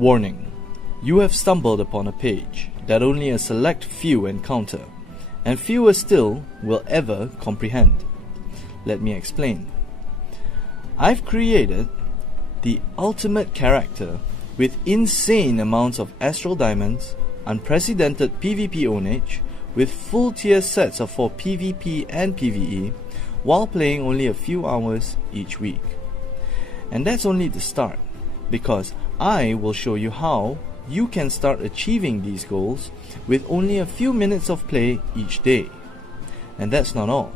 Warning: you have stumbled upon a page that only a select few encounter, and fewer still will ever comprehend. Let me explain. I've created the ultimate character with insane amounts of Astral Diamonds, unprecedented PvP ownage, with full tier sets for PvP and PvE, while playing only a few hours each week. And that's only the start, because I will show you how you can start achieving these goals with only a few minutes of play each day. And that's not all.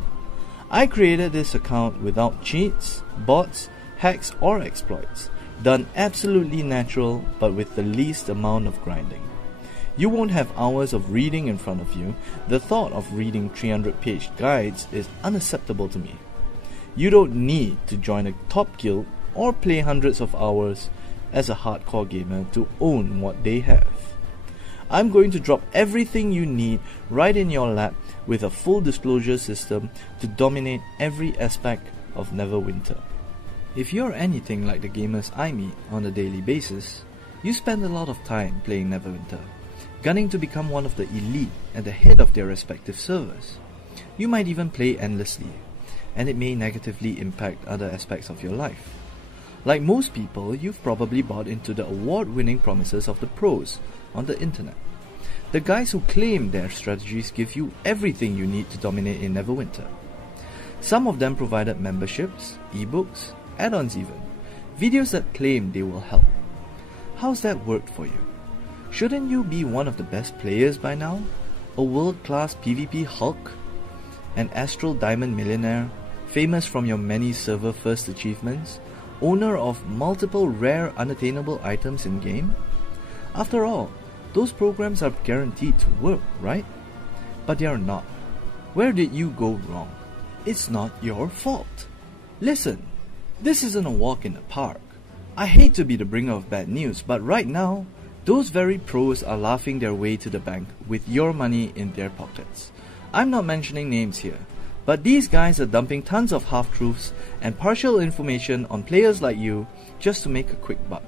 I created this account without cheats, bots, hacks or exploits, done absolutely natural but with the least amount of grinding. You won't have hours of reading in front of you. The thought of reading 300-page guides is unacceptable to me. You don't need to join a top guild or play hundreds of hours as a hardcore gamer to own what they have. I'm going to drop everything you need right in your lap with a full disclosure system to dominate every aspect of Neverwinter. If you're anything like the gamers I meet on a daily basis, you spend a lot of time playing Neverwinter, gunning to become one of the elite at the head of their respective servers. You might even play endlessly, and it may negatively impact other aspects of your life. Like most people, you've probably bought into the award-winning promises of the pros on the internet. The guys who claim their strategies give you everything you need to dominate in Neverwinter. Some of them provided memberships, ebooks, add-ons even, videos that claim they will help. How's that worked for you? Shouldn't you be one of the best players by now? A world-class PvP Hulk? An Astral Diamond millionaire, famous from your many server-first achievements? Owner of multiple rare unattainable items in-game? After all, those programs are guaranteed to work, right? But they are not. Where did you go wrong? It's not your fault. Listen, this isn't a walk in the park. I hate to be the bringer of bad news, but right now, those very pros are laughing their way to the bank with your money in their pockets. I'm not mentioning names here, but these guys are dumping tons of half-truths and partial information on players like you just to make a quick buck.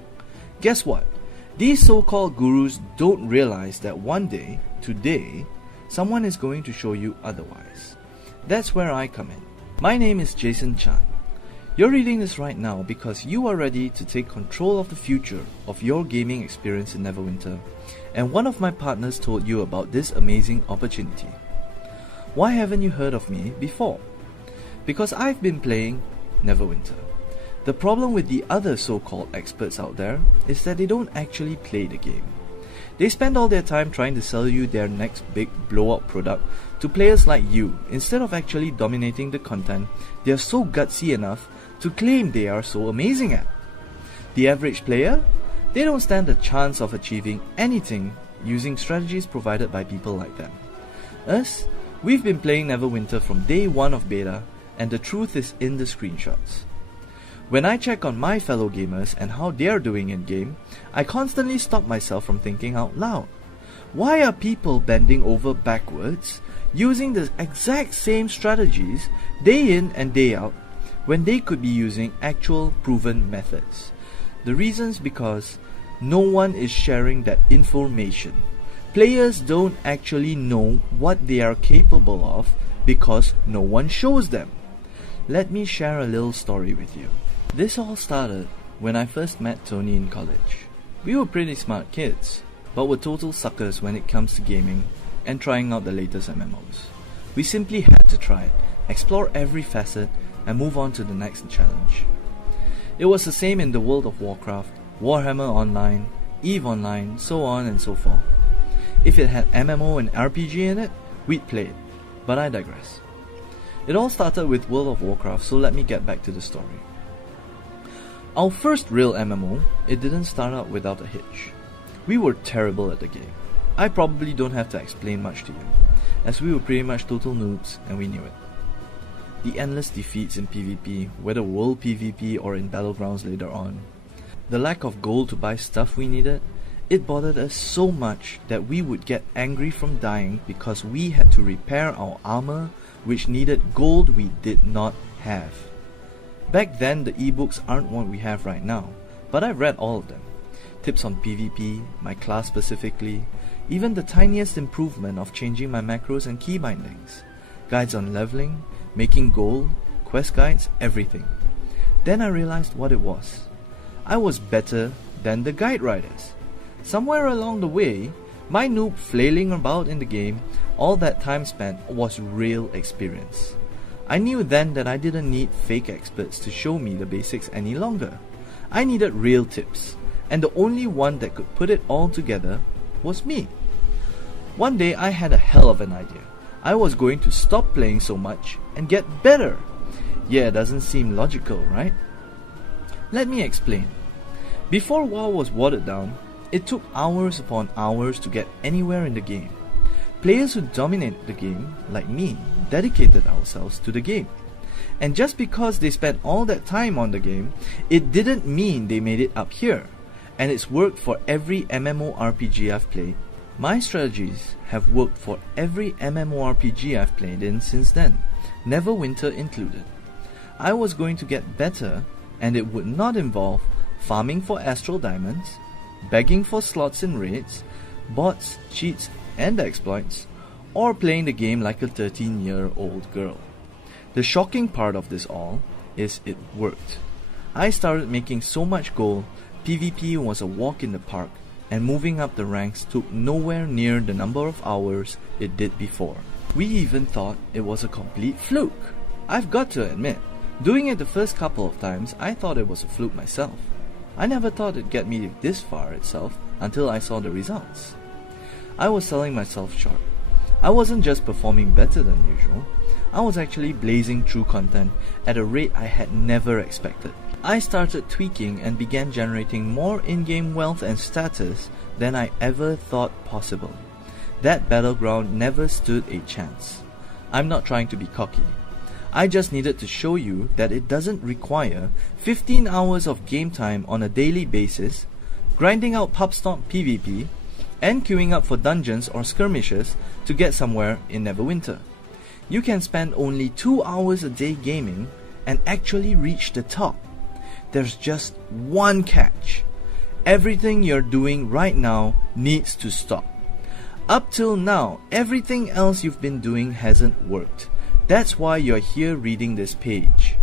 Guess what? These so-called gurus don't realize that one day, today, someone is going to show you otherwise. That's where I come in. My name is Jason Chan. You're reading this right now because you are ready to take control of the future of your gaming experience in Neverwinter, and one of my partners told you about this amazing opportunity. Why haven't you heard of me before? Because I've been playing Neverwinter. The problem with the other so-called experts out there is that they don't actually play the game. They spend all their time trying to sell you their next big blowout product to players like you instead of actually dominating the content they are so gutsy enough to claim they are so amazing at. The average player? They don't stand a chance of achieving anything using strategies provided by people like them. Us? We've been playing Neverwinter from day one of beta, and the truth is in the screenshots. When I check on my fellow gamers and how they're doing in game, I constantly stop myself from thinking out loud. Why are people bending over backwards, using the exact same strategies day in and day out, when they could be using actual proven methods? The reason's because no one is sharing that information. Players don't actually know what they are capable of because no one shows them. Let me share a little story with you. This all started when I first met Tony in college. We were pretty smart kids, but were total suckers when it comes to gaming and trying out the latest MMOs. We simply had to try it, explore every facet, and move on to the next challenge. It was the same in the World of Warcraft, Warhammer Online, EVE Online, so on and so forth. If it had MMO and RPG in it, we'd play it, but I digress. It all started with World of Warcraft, so let me get back to the story. Our first real MMO, it didn't start out without a hitch. We were terrible at the game. I probably don't have to explain much to you, as we were pretty much total noobs and we knew it. The endless defeats in PvP, whether world PvP or in battlegrounds later on. The lack of gold to buy stuff we needed, it bothered us so much that we would get angry from dying because we had to repair our armor which needed gold we did not have. Back then the ebooks aren't what we have right now, but I've read all of them. tips on PvP, my class specifically, even the tiniest improvement of changing my macros and key bindings, guides on leveling, making gold, quest guides, everything. Then I realized what it was. I was better than the guide writers. Somewhere along the way, my noob flailing about in the game, all that time spent was real experience. I knew then that I didn't need fake experts to show me the basics any longer. I needed real tips, and the only one that could put it all together was me. One day I had a hell of an idea. I was going to stop playing so much and get better. Yeah, it doesn't seem logical, right? Let me explain. Before WoW was watered down, it took hours upon hours to get anywhere in the game. Players who dominate the game, like me, dedicated ourselves to the game. And just because they spent all that time on the game, it didn't mean they made it up here. And it's worked for every MMORPG I've played. My strategies have worked for every MMORPG I've played in since then, Neverwinter included. I was going to get better, and it would not involve farming for Astral Diamonds, begging for slots in raids, bots, cheats and exploits, or playing the game like a 13-year-old girl. The shocking part of this all is it worked. I started making so much gold, PvP was a walk in the park, and moving up the ranks took nowhere near the number of hours it did before. We even thought it was a complete fluke. I've got to admit, doing it the first couple of times, I thought it was a fluke myself. I never thought it'd get me this far itself until I saw the results. I was selling myself short. I wasn't just performing better than usual, I was actually blazing through content at a rate I had never expected. I started tweaking and began generating more in-game wealth and status than I ever thought possible. That battleground never stood a chance. I'm not trying to be cocky. I just needed to show you that it doesn't require 15 hours of game time on a daily basis, grinding out pubstomp PvP, and queuing up for dungeons or skirmishes to get somewhere in Neverwinter. You can spend only 2 hours a day gaming and actually reach the top. There's just one catch. Everything you're doing right now needs to stop. Up till now, everything else you've been doing hasn't worked. That's why you're here reading this page.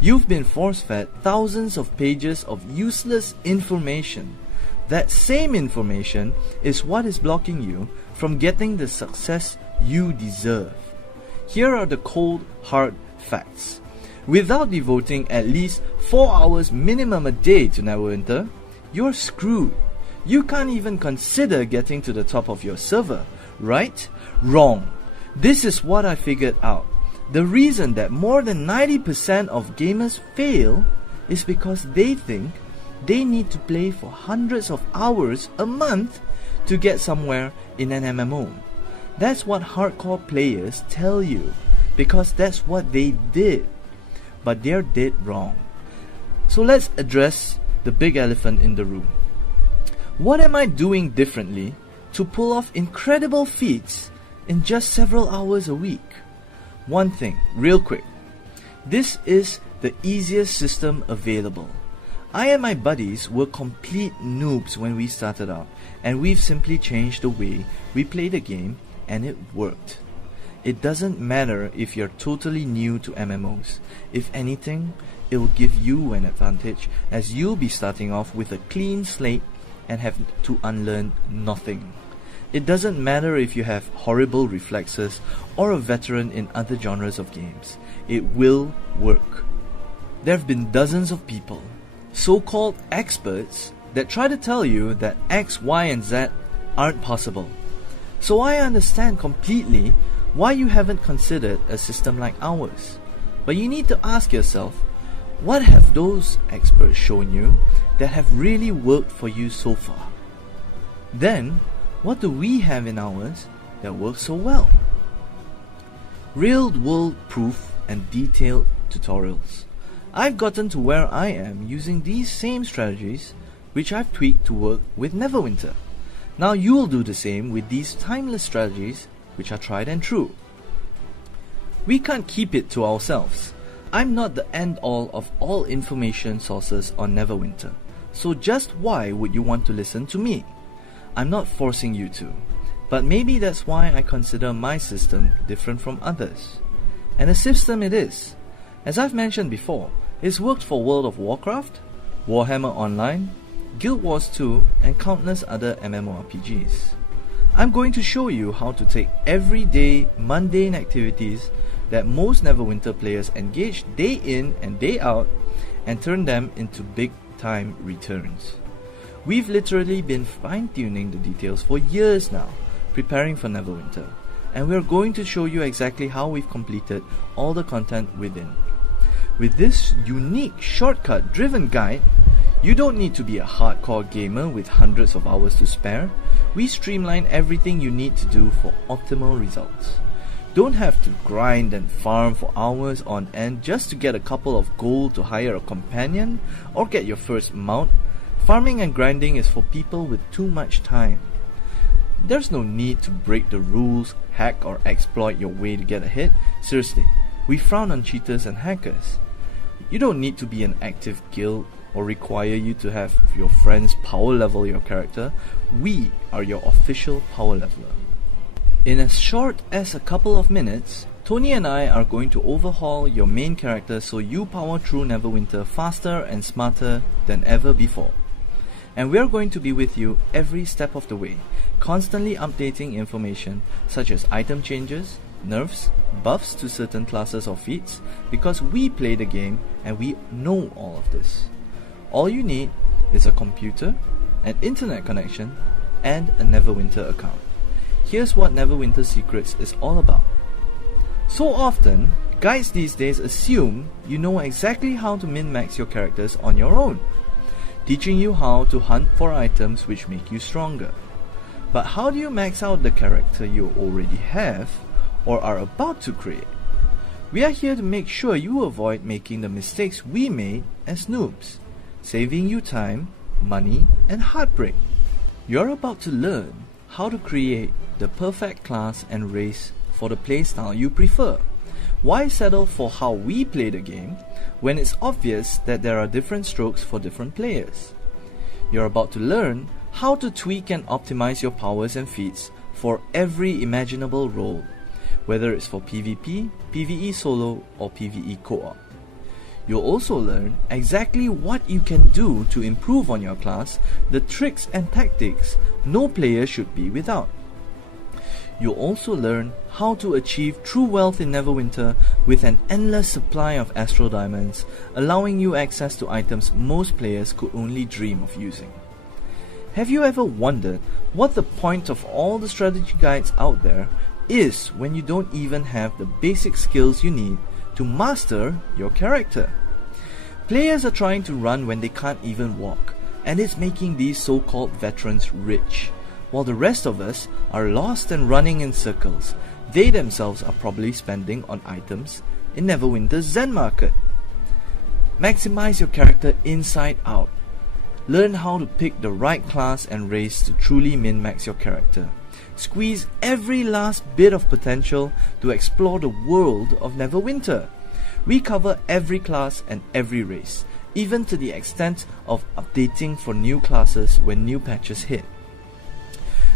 You've been force-fed thousands of pages of useless information. That same information is what is blocking you from getting the success you deserve. Here are the cold, hard facts. Without devoting at least 4 hours minimum a day to Neverwinter, you're screwed. You can't even consider getting to the top of your server, right? Wrong. This is what I figured out. The reason that more than 90% of gamers fail is because they think they need to play for hundreds of hours a month to get somewhere in an MMO. That's what hardcore players tell you, because that's what they did. But they're dead wrong. So let's address the big elephant in the room. What am I doing differently to pull off incredible feats in just several hours a week? One thing, real quick. This is the easiest system available. I and my buddies were complete noobs when we started out, and we've simply changed the way we play the game, and it worked. It doesn't matter if you're totally new to MMOs. If anything, it will give you an advantage, as you'll be starting off with a clean slate and have to unlearn nothing. It doesn't matter if you have horrible reflexes or a veteran in other genres of games. It will work. There have been dozens of people, so-called experts, that try to tell you that X, Y, and Z aren't possible. So I understand completely why you haven't considered a system like ours. But you need to ask yourself, what have those experts shown you that have really worked for you so far? Then, what do we have in ours that works so well? Real-world proof and detailed tutorials. I've gotten to where I am using these same strategies, which I've tweaked to work with Neverwinter. Now you'll do the same with these timeless strategies, which are tried and true. We can't keep it to ourselves. I'm not the end-all of all information sources on Neverwinter, So just why would you want to listen to me? I'm not forcing you to, but maybe that's why I consider my system different from others. And a system it is. As I've mentioned before, it's worked for World of Warcraft, Warhammer Online, Guild Wars 2 and countless other MMORPGs. I'm going to show you how to take everyday mundane activities that most Neverwinter players engage day in and day out and turn them into big time returns. We've literally been fine-tuning the details for years now, preparing for Neverwinter, and we're going to show you exactly how we've completed all the content within. With this unique shortcut-driven guide, you don't need to be a hardcore gamer with hundreds of hours to spare. We streamline everything you need to do for optimal results. Don't have to grind and farm for hours on end just to get a couple of gold to hire a companion or get your first mount. Farming and grinding is for people with too much time. There's no need to break the rules, hack or exploit your way to get ahead. Seriously, we frown on cheaters and hackers. You don't need to be an active guild or require you to have your friends power level your character. We are your official power leveler. In as short as a couple of minutes, Tony and I are going to overhaul your main character so you power through Neverwinter faster and smarter than ever before. And we are going to be with you every step of the way, constantly updating information such as item changes, nerfs, buffs to certain classes or feats, because we play the game and we know all of this. All you need is a computer, an internet connection, and a Neverwinter account. Here's what Neverwinter Secrets is all about. So often, guides these days assume you know exactly how to min-max your characters on your own, teaching you how to hunt for items which make you stronger. But how do you max out the character you already have or are about to create? We are here to make sure you avoid making the mistakes we made as noobs, saving you time, money, and heartbreak. You're about to learn how to create the perfect class and race for the playstyle you prefer. Why settle for how we play the game when it's obvious that there are different strokes for different players? You're about to learn how to tweak and optimize your powers and feats for every imaginable role, whether it's for PvP, PvE solo, or PvE co-op. You'll also learn exactly what you can do to improve on your class, the tricks and tactics no player should be without. You'll also learn how to achieve true wealth in Neverwinter with an endless supply of Astral Diamonds, allowing you access to items most players could only dream of using. Have you ever wondered what the point of all the strategy guides out there is when you don't even have the basic skills you need to master your character? Players are trying to run when they can't even walk, and it's making these so-called veterans rich, while the rest of us are lost and running in circles. They themselves are probably spending on items in Neverwinter's Zen Market. Maximize your character inside out. Learn how to pick the right class and race to truly min-max your character. Squeeze every last bit of potential to explore the world of Neverwinter. We cover every class and every race, even to the extent of updating for new classes when new patches hit.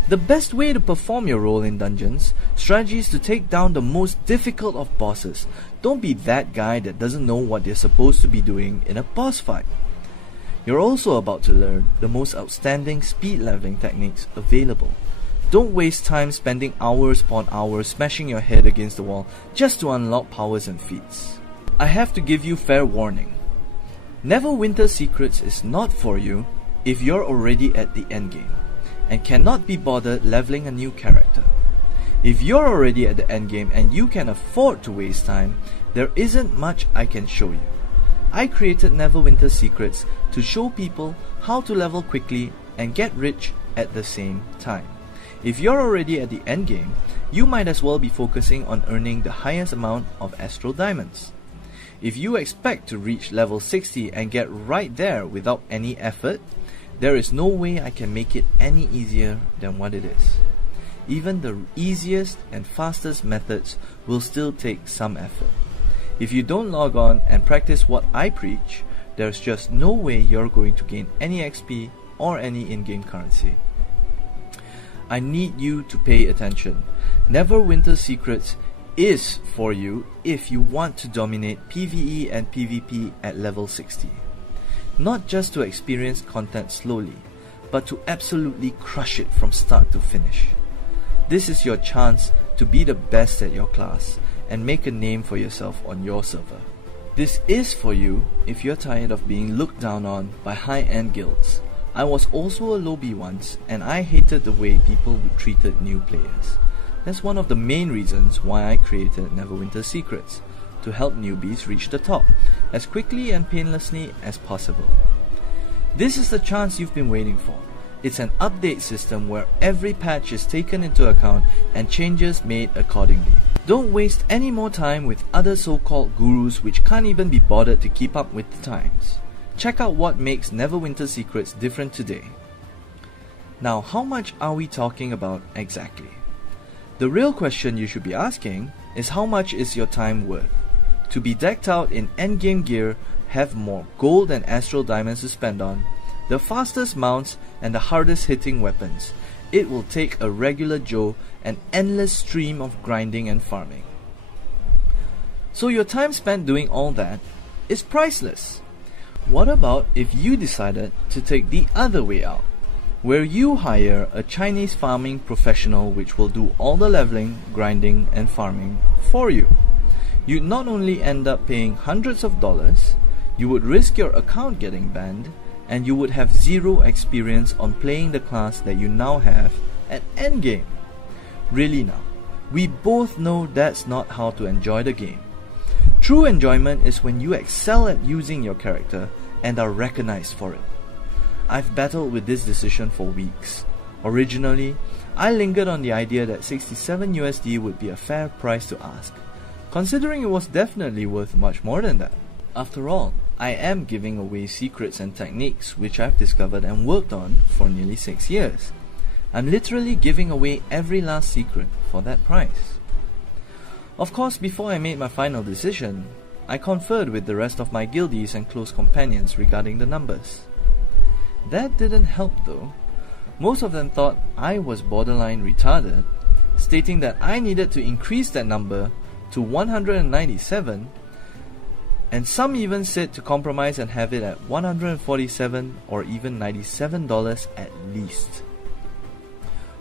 The best way to perform your role in dungeons, strategies to take down the most difficult of bosses. Don't be that guy that doesn't know what they're supposed to be doing in a boss fight. You're also about to learn the most outstanding speed leveling techniques available. Don't waste time spending hours upon hours smashing your head against the wall just to unlock powers and feats. I have to give you fair warning. Neverwinter Secrets is not for you if you're already at the endgame and cannot be bothered leveling a new character. If you're already at the endgame and you can afford to waste time, there isn't much I can show you. I created Neverwinter Secrets to show people how to level quickly and get rich at the same time. If you're already at the endgame, you might as well be focusing on earning the highest amount of Astral Diamonds. If you expect to reach level 60 and get right there without any effort, there is no way I can make it any easier than what it is. Even the easiest and fastest methods will still take some effort. If you don't log on and practice what I preach, there's just no way you're going to gain any XP or any in-game currency. I need you to pay attention. Neverwinter Secrets is for you if you want to dominate PvE and PvP at level 60. Not just to experience content slowly, but to absolutely crush it from start to finish. This is your chance to be the best at your class and make a name for yourself on your server. This is for you if you're tired of being looked down on by high-end guilds. I was also a lowbie once, and I hated the way people treated new players. That's one of the main reasons why I created Neverwinter Secrets, to help newbies reach the top as quickly and painlessly as possible. This is the chance you've been waiting for. It's an update system where every patch is taken into account and changes made accordingly. Don't waste any more time with other so-called gurus which can't even be bothered to keep up with the times. Check out what makes Neverwinter Secrets different today. Now, how much are we talking about exactly? The real question you should be asking is how much is your time worth? To be decked out in endgame gear, have more gold and Astral Diamonds to spend on, the fastest mounts and the hardest hitting weapons, it will take a regular Joe an endless stream of grinding and farming. So your time spent doing all that is priceless. What about if you decided to take the other way out, where you hire a Chinese farming professional which will do all the leveling, grinding and farming for you? You'd not only end up paying hundreds of dollars, you would risk your account getting banned, and you would have zero experience on playing the class that you now have at endgame. Really now, we both know that's not how to enjoy the game. True enjoyment is when you excel at using your character and are recognized for it. I've battled with this decision for weeks. Originally, I lingered on the idea that 67 USD would be a fair price to ask, considering it was definitely worth much more than that. After all, I am giving away secrets and techniques which I've discovered and worked on for nearly 6 years. I'm literally giving away every last secret for that price. Of course, before I made my final decision, I conferred with the rest of my guildies and close companions regarding the numbers. That didn't help though. Most of them thought I was borderline retarded, stating that I needed to increase that number to 197, and some even said to compromise and have it at $147 or even $97 at least.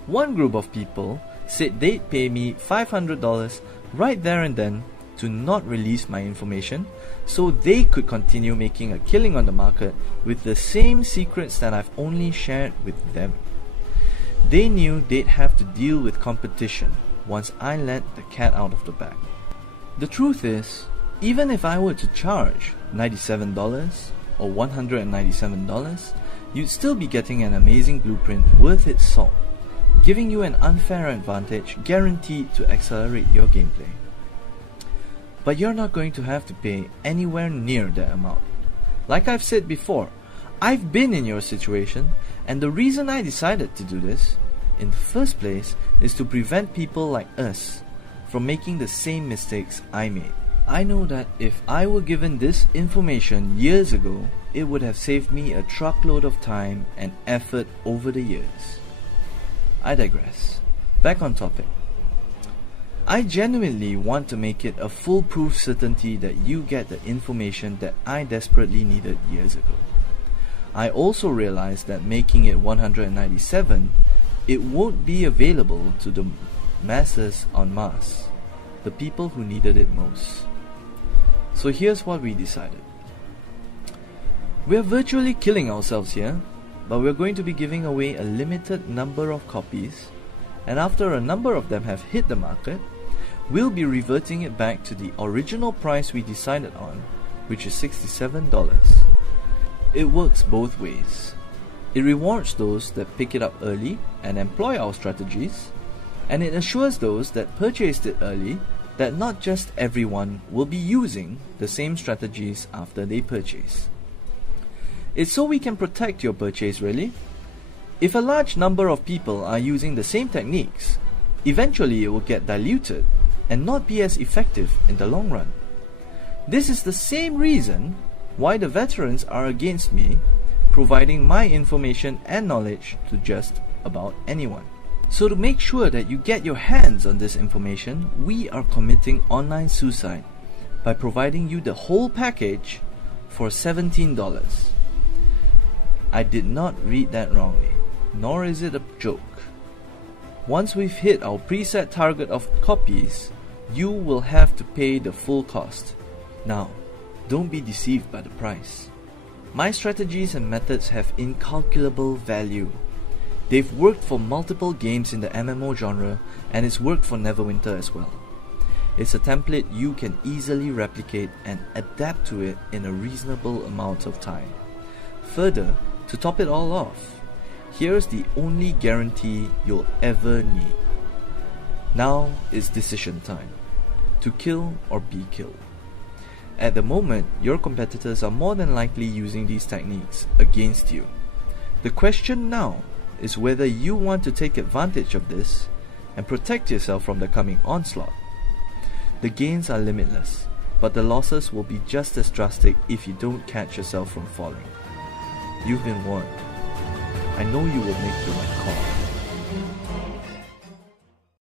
One group of people said they'd pay me $500 right there and then to not release my information so they could continue making a killing on the market with the same secrets that I've only shared with them. They knew they'd have to deal with competition once I let the cat out of the bag. The truth is, even if I were to charge $97 or $197, you'd still be getting an amazing blueprint worth its salt, giving you an unfair advantage guaranteed to accelerate your gameplay. But you're not going to have to pay anywhere near that amount. Like I've said before, I've been in your situation, and the reason I decided to do this, in the first place, is to prevent people like us from making the same mistakes I made. I know that if I were given this information years ago, it would have saved me a truckload of time and effort over the years. I digress. Back on topic. I genuinely want to make it a foolproof certainty that you get the information that I desperately needed years ago. I also realized that making it 197, it won't be available to the masses en masse, the people who needed it most. So here's what we decided. We're virtually killing ourselves here, but we're going to be giving away a limited number of copies, and after a number of them have hit the market, we'll be reverting it back to the original price we decided on, which is $67. It works both ways. It rewards those that pick it up early and employ our strategies, and it assures those that purchased it early that not just everyone will be using the same strategies after they purchase. It's so we can protect your purchase, really. If a large number of people are using the same techniques, eventually it will get diluted and not be as effective in the long run. This is the same reason why the veterans are against me providing my information and knowledge to just about anyone. So to make sure that you get your hands on this information, we are committing online suicide by providing you the whole package for $17. I did not read that wrongly, nor is it a joke. Once we've hit our preset target of copies, you will have to pay the full cost. Now, don't be deceived by the price. My strategies and methods have incalculable value. They've worked for multiple games in the MMO genre, and it's worked for Neverwinter as well. It's a template you can easily replicate and adapt to it in a reasonable amount of time. Further, to top it all off, here's the only guarantee you'll ever need. Now is decision time. To kill or be killed. At the moment, your competitors are more than likely using these techniques against you. The question now is whether you want to take advantage of this and protect yourself from the coming onslaught. The gains are limitless, but the losses will be just as drastic if you don't catch yourself from falling. You've been warned. I know you will make the right call.